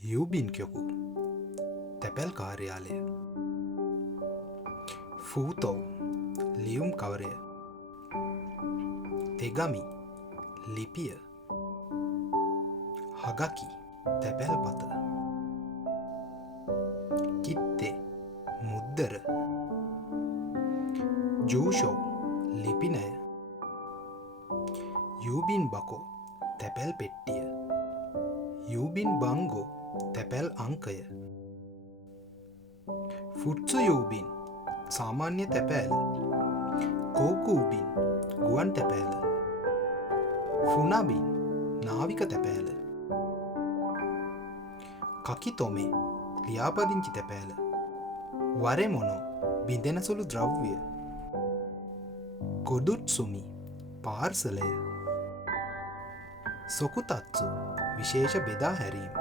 යූබින් කියොකු තැපැල් කාර්යාලය ෆූතෝ ලියුම් කවරය තෙගමි ලිපිය හගකි තැපැල් පත කිත්තේ මුද්දර ජූෂෝ ලිපිනය යූබින් බකෝ තැපැල් පෙට්ටිය යූබින් බංගෝ තැපැල් අංකය ෆුට්සු යූබින් සාමාන්‍ය තැපෑල කෝකූබින් ගුවන් තැපෑල ෆුනබින් නාවික තැපෑල කකිතොමේ ලියාපදිංචි තැපෑල වරෙමොනෝ බිඳෙනසුළු ද්‍රව්‍ය කොදුට්සුමි පාර්සලය සොකුතත්සු විශේෂ බෙදා හැරීම